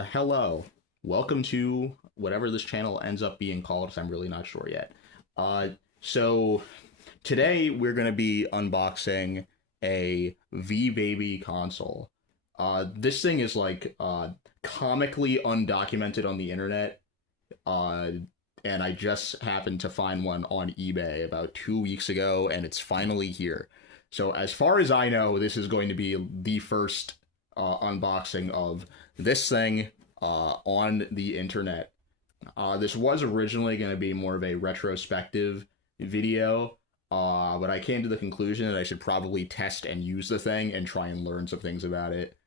Hello. Welcome to whatever this channel ends up being called, 'cause I'm really not sure yet. So today we're going to be unboxing a V.Baby console. This thing is like comically undocumented on the internet, uh, and I just happened to find one on eBay about 2 weeks ago, and it's finally here. So as far as I know, this is going to be the first unboxing of this thing on the internet. This was originally going to be more of a retrospective video, but I came to the conclusion that I should probably test and use the thing and try and learn some things about it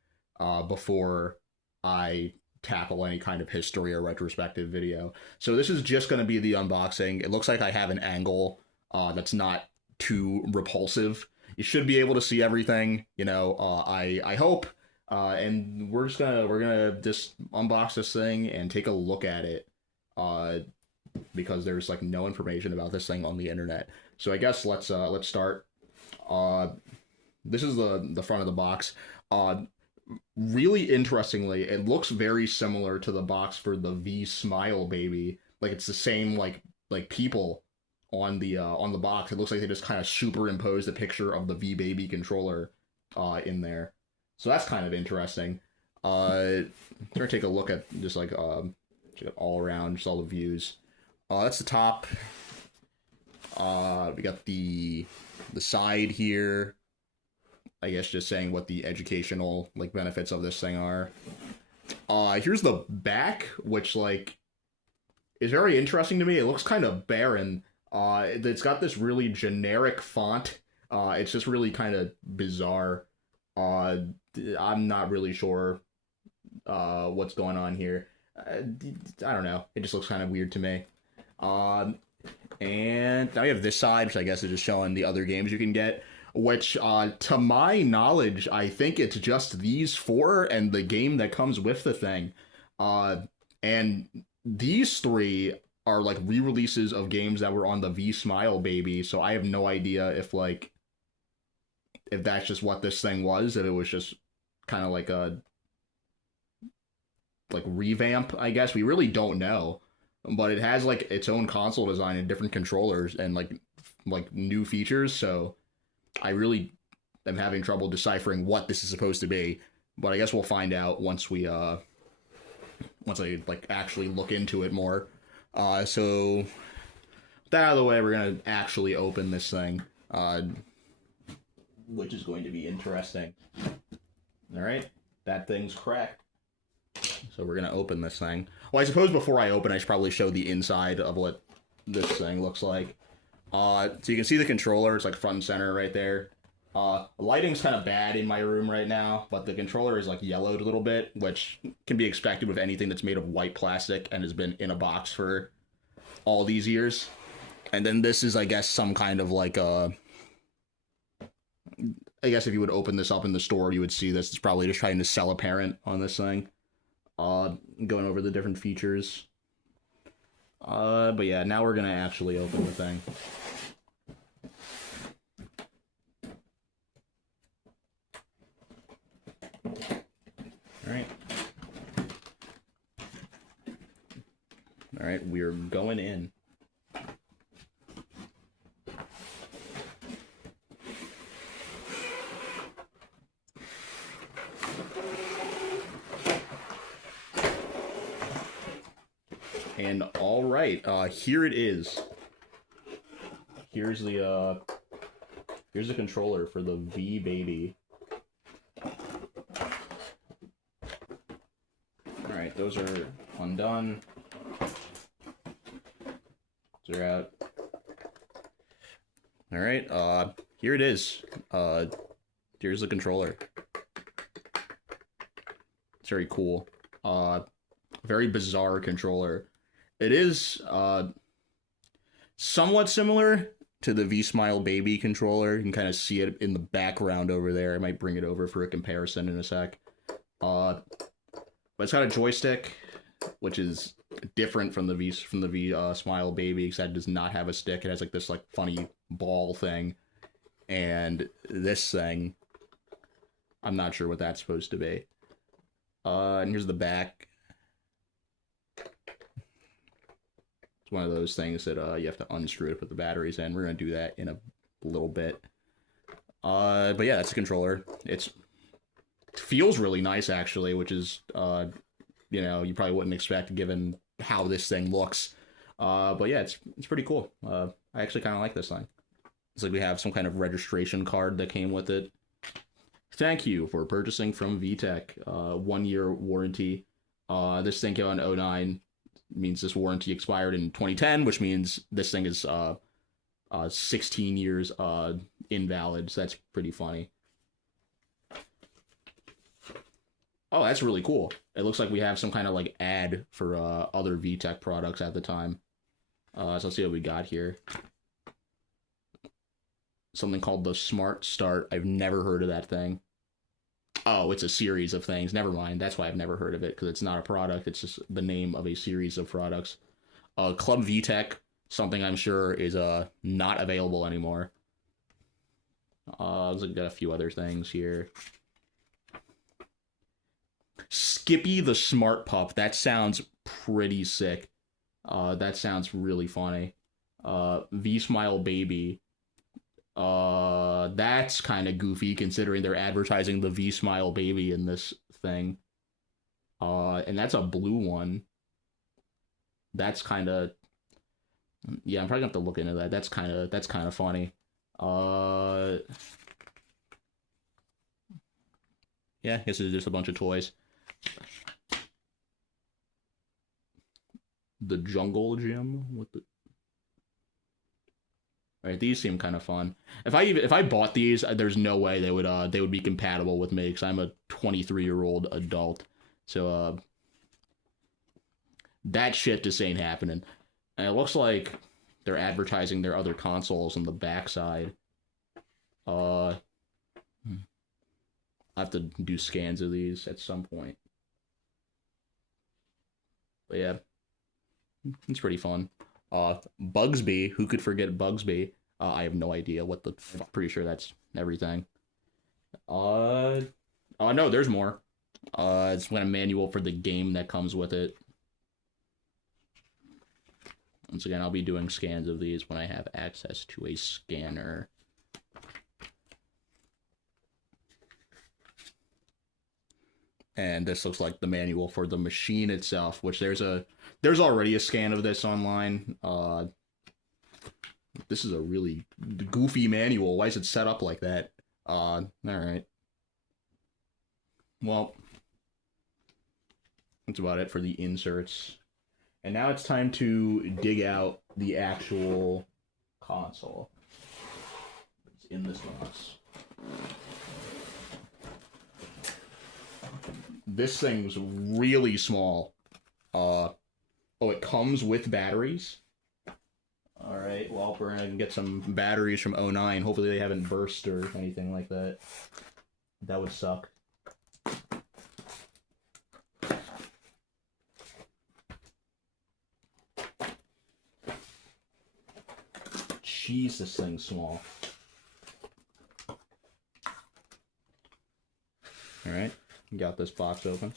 before I tackle any kind of history or retrospective video. So this is just going to be the unboxing. It looks like I have an angle that's not too repulsive. You should be able to see everything, I hope. And we're gonna just unbox this thing and take a look at it, because there's like no information about this thing on the internet. So I guess let's start. This is the front of the box. Really interestingly, it looks very similar to the box for the V.Baby. Like it's the same like people on the box. It looks like they just kind of superimposed a picture of the V.Baby controller in there. So that's kind of interesting. I'm gonna take a look at just like all around, just all the views. That's the top. We got the side here. I guess just saying what the educational like benefits of this thing are. Here's the back, which like is very interesting to me. It looks kind of barren. It's got this really generic font. It's just really kind of bizarre. I'm not really sure what's going on here. I don't know. It just looks kind of weird to me. And now we have this side, which I guess is just showing the other games you can get, which to my knowledge, I think it's just these four and the game that comes with the thing. And these three are like re-releases of games that were on the V.Baby, so I have no idea if that's just what this thing was, if it was just kind of like a revamp, I guess. We really don't know, but it has like its own console design and different controllers and like new features. So I really am having trouble deciphering what this is supposed to be, but I guess we'll find out once I like actually look into it more. So with that out of the way, we're gonna actually open this thing, which is going to be interesting. All right, that thing's cracked. So we're gonna open this thing. Well, I suppose before I open, I should probably show the inside of what this thing looks like. So you can see the controller. It's like front and center right there. The lighting's kind of bad in my room right now, but the controller is like yellowed a little bit, which can be expected with anything that's made of white plastic and has been in a box for all these years. And then this is, I guess, some kind of like I guess if you would open this up in the store, you would see this. It's probably just trying to sell a parent on this thing. Going over the different features. But yeah, now we're gonna actually open the thing. Alright. Alright, we're going in. And all right, here it is. Here's the controller for the V.Baby. All right, those are undone. Those are out. All right, here it is. Here's the controller. It's very cool. Very bizarre controller. It is somewhat similar to the V.Baby controller. You can kind of see it in the background over there. I might bring it over for a comparison in a sec. But it's got a joystick, which is different from the V.Baby, because that does not have a stick. It has like this like funny ball thing, and this thing, I'm not sure what that's supposed to be. And here's the back. It's one of those things that you have to unscrew to put the batteries in. We're gonna do that in a little bit. But yeah, that's a controller. It feels really nice actually, which is you know, you probably wouldn't expect given how this thing looks. But yeah, it's pretty cool. I actually kind of like this thing. It's like we have some kind of registration card that came with it. Thank you for purchasing from VTech. 1-year warranty. This thing came out in 09. Means this warranty expired in 2010, which means this thing is 16 years invalid. So that's pretty funny. Oh, that's really cool. It looks like we have some kind of like ad for other VTech products at the time. So let's see what we got here. Something called the Smart Start. I've never heard of that thing. Oh, it's a series of things. Never mind. That's why I've never heard of it, because it's not a product. It's just the name of a series of products. Club VTech, something I'm sure is not available anymore. Let's look at a few other things here. Skippy the Smart Pup. That sounds pretty sick. That sounds really funny. V.Baby. That's kind of goofy considering they're advertising the V.Baby in this thing. And that's a blue one. That's kind of, yeah, I'm probably gonna have to look into that. That's kind of funny. Yeah, I guess it's just a bunch of toys. The Jungle Gym with the. Right, these seem kind of fun. If I bought these, there's no way they would be compatible with me because I'm a 23-year-old adult. So that shit just ain't happening. And it looks like they're advertising their other consoles on the backside. I have to do scans of these at some point. But yeah, it's pretty fun. Bugsby, who could forget Bugsby? I have no idea what the. Pretty sure that's everything. Oh no, there's more. It's a manual for the game that comes with it. Once again, I'll be doing scans of these when I have access to a scanner. And this looks like the manual for the machine itself, which there's already a scan of this online. This is a really goofy manual. Why is it set up like that? All right. Well, that's about it for the inserts. And now it's time to dig out the actual console. It's in this box. This thing's really small. Oh, it comes with batteries? Alright, well, we're gonna get some batteries from 09. Hopefully they haven't burst or anything like that. That would suck. Jeez, this thing's small. Alright, got this box open.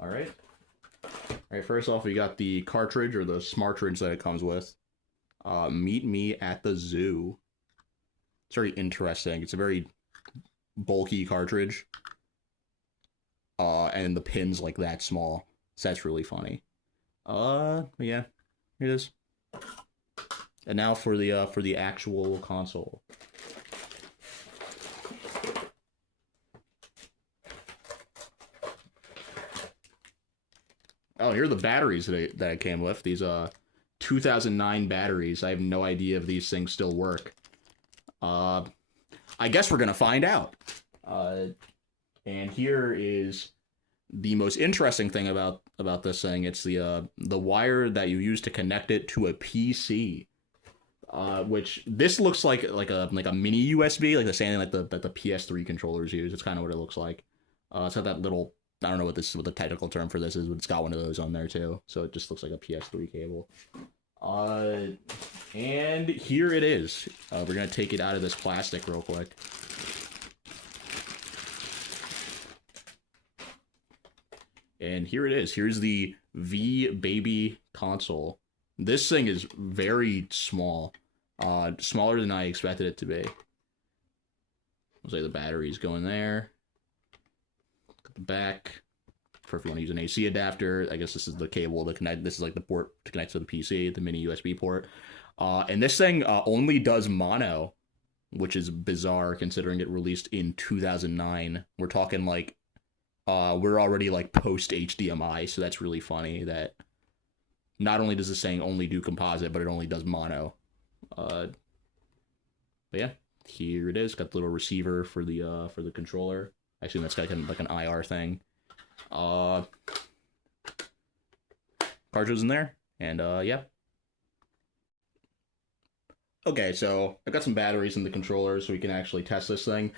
Alright. Alright, first off, we got the cartridge, or the smartridge that it comes with. Meet me at the zoo. It's very interesting. It's a very bulky cartridge. And the pin's like that small. So that's really funny. Yeah, here it is. And now for the actual console. Oh, here are the batteries that it came with. These 2009 batteries. I have no idea if these things still work. I guess we're gonna find out. And here is the most interesting thing about this thing. It's the wire that you use to connect it to a PC. Which this looks like a mini USB, like the same like the PS3 controllers use. It's kind of what it looks like. It's got that little, I don't know what the technical term for this is, but it's got one of those on there too. So it just looks like a PS3 cable. And here it is. We're gonna take it out of this plastic real quick. And here it is. Here's the V.Baby console. This thing is very small. Smaller than I expected it to be. Looks like the batteries go in there. Got the back. For if you want to use an AC adapter, I guess this is the cable to connect. This is like the port to connect to the PC, the mini USB port. And this thing only does mono, which is bizarre considering it released in 2009. We're talking like, we're already like post HDMI, so that's really funny that not only does this thing only do composite, but it only does mono. But yeah, here it is. Got the little receiver for the controller. Actually, that's got like an IR thing. Cartridge in there, and yeah. Okay, so I've got some batteries in the controller so we can actually test this thing.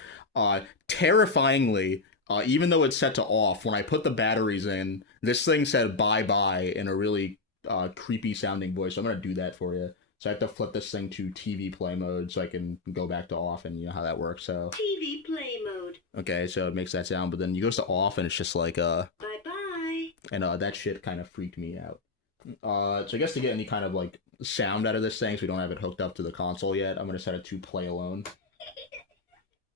Terrifyingly, even though it's set to off, when I put the batteries in, this thing said bye-bye in a really creepy sounding voice. So I'm gonna do that for you. So I have to flip this thing to TV play mode so I can go back to off, and you know how that works. So TV play mode. Okay, so it makes that sound, but then you goes to off and it's just like bye-bye. And that shit kind of freaked me out. So I guess to get any kind of like sound out of this thing, so we don't have it hooked up to the console yet, I'm gonna set it to play alone.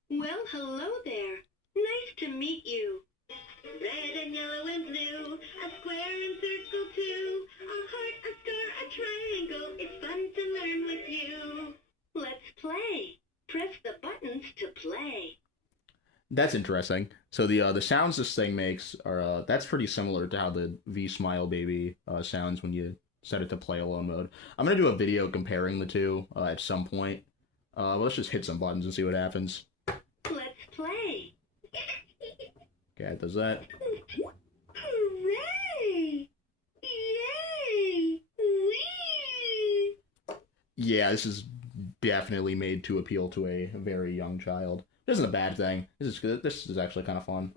Well, hello there. Nice to meet you. Red and yellow and blue, a square and circle too, a heart, a star, a triangle. It's fun to learn with you. Let's play. Press the buttons to play. That's interesting. So the sounds this thing makes are that's pretty similar to how the V.Baby sounds when you set it to play alone mode. I'm gonna do a video comparing the two at some point. Let's just hit some buttons and see what happens. Let's play. Okay, it does that. Hooray! Yay! Whee! Yeah, this is definitely made to appeal to a very young child. This isn't a bad thing. This is good. This is actually kind of fun.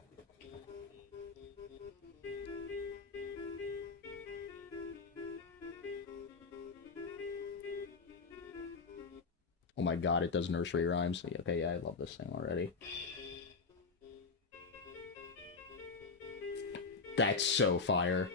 Oh my god, it does nursery rhymes. Okay, yeah, I love this thing already. That's so fire.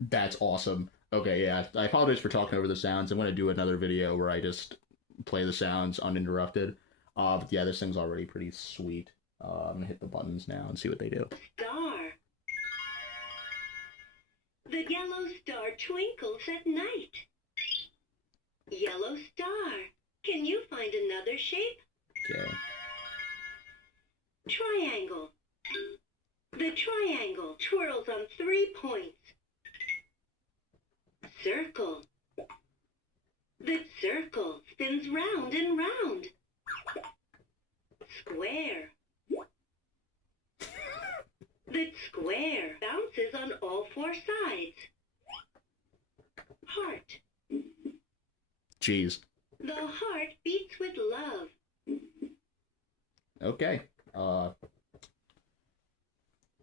That's awesome. Okay, yeah, I apologize for talking over the sounds. I'm going to do another video where I just play the sounds uninterrupted. But yeah, this thing's already pretty sweet. I'm going to hit the buttons now and see what they do. Star. The yellow star twinkles at night. Yellow star. Can you find another shape? Okay. Triangle. The triangle twirls on 3 points. Circle. The circle spins round and round. Square. The square bounces on all 4 sides. Heart. Jeez. The heart beats with love. Okay.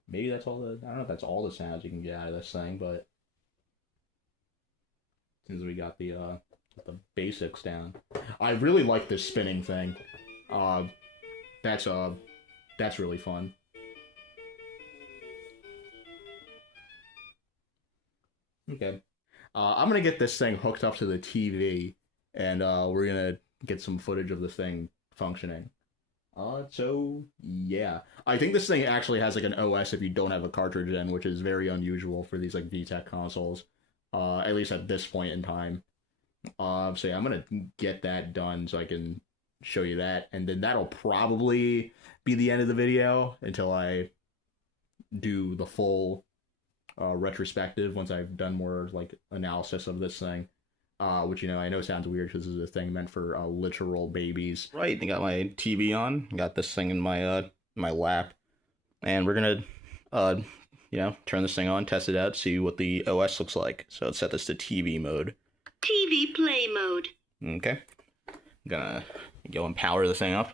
Maybe that's all the... I don't know if that's all the sounds you can get out of this thing, but... Since we got the basics down. I really like this spinning thing. That's really fun. Okay. I'm gonna get this thing hooked up to the TV, and we're gonna get some footage of the thing functioning. So yeah, I think this thing actually has like an OS if you don't have a cartridge in, which is very unusual for these like VTech consoles. At least at this point in time. So yeah, I'm gonna get that done so I can show you that, and then that'll probably be the end of the video until I do the full retrospective once I've done more like analysis of this thing. Which, you know, I know sounds weird because this is a thing meant for literal babies. Right, I got my TV on, got this thing in my my lap, and we're gonna you know, turn this thing on, test it out, see what the OS looks like. So let's set this to TV mode. TV play mode. Okay. I'm gonna go and power the thing up.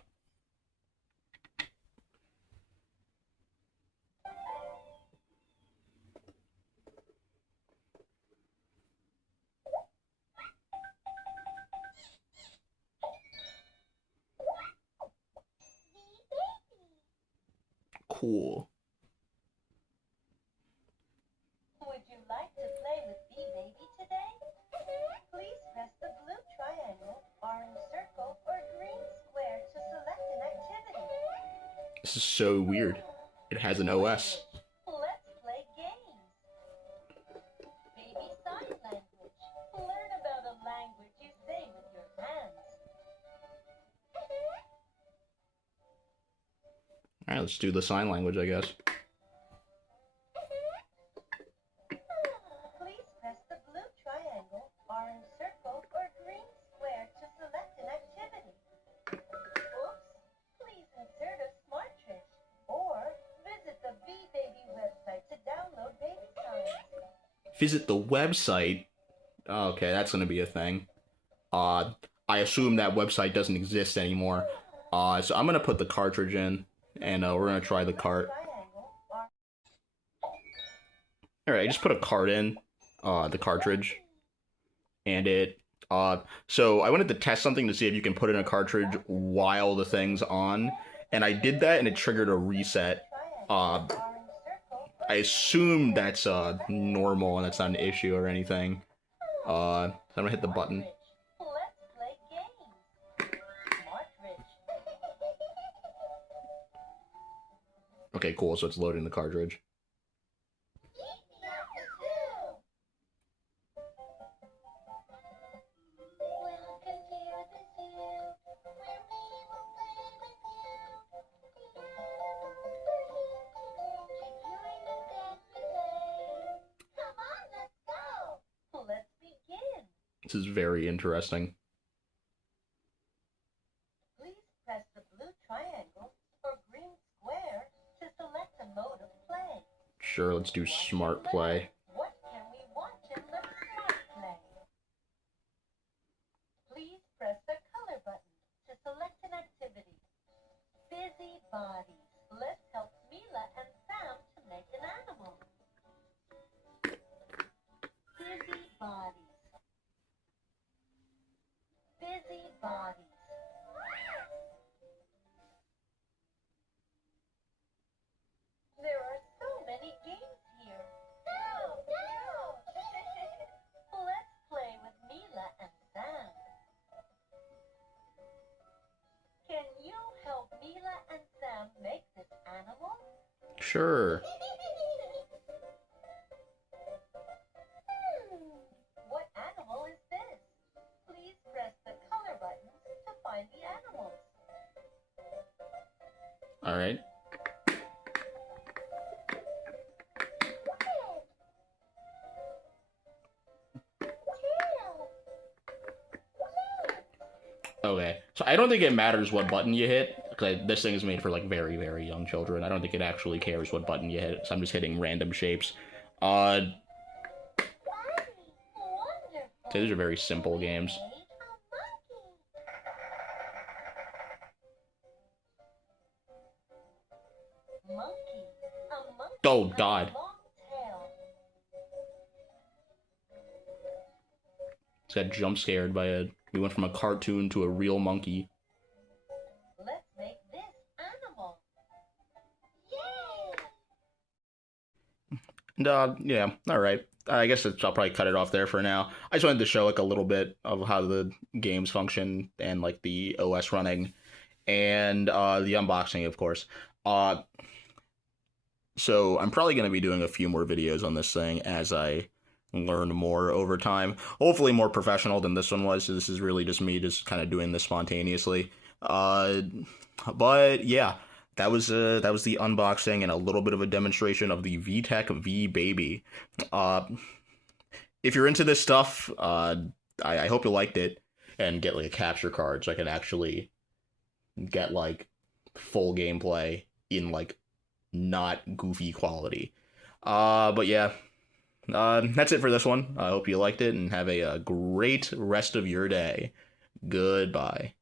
cool. Would you like to play with V.Baby today? Please press the blue triangle, orange circle, or green square to select an activity. This is so weird. It has an OS. Let's play games. Baby sign language. Learn about a language you say with your hands. Alright, let's do the sign language, I guess. Please press the blue triangle, orange circle, or green square to select an activity. Oops, please insert a smart trick or visit the V.Baby website to download baby signs. Visit the website. Okay, that's gonna be a thing. I assume that website doesn't exist anymore. So I'm gonna put the cartridge in, and we're gonna try the cart. Alright, I just put a cart in, the cartridge, and it, so I wanted to test something to see if you can put in a cartridge while the thing's on, and I did that and it triggered a reset. I assume that's, normal and that's not an issue or anything. So I'm gonna hit the button. Let's play games. Smartridge. Okay, cool, so it's loading the cartridge. Let's begin. This is very interesting. Please press the blue triangle or green square to select a mode of play. Sure, let's do smart play. What can we watch in the smart play? Please press the color button to select an activity. Busy bodies. Let's help Mila and Sam to make an animal. Busy bodies. Busy bodies. There are so many games here. No, no. Let's play with Mila and Sam. Can you help Mila and Sam make this animal? Sure. What animal is this? Please press the color buttons to find the animals. Alright. Okay, so I don't think it matters what button you hit, because this thing is made for, like, very, very young children. I don't think it actually cares what button you hit, so I'm just hitting random shapes. So these are very simple games. Oh, God. Just got jump scared by a... We went from a cartoon to a real monkey. Let's make this animal. Yay! And, yeah, alright. I guess I'll probably cut it off there for now. I just wanted to show, like, a little bit of how the games function and, like, the OS running. And, the unboxing, of course. So, I'm probably going to be doing a few more videos on this thing as I learn more over time. Hopefully more professional than this one was. So this is really just me just kind of doing this spontaneously. But yeah, that was the unboxing and a little bit of a demonstration of the VTech V.Baby. If you're into this stuff, I hope you liked it and get like a capture card so I can actually get like full gameplay in like not goofy quality. But yeah. That's it for this one. I hope you liked it and have a great rest of your day. Goodbye.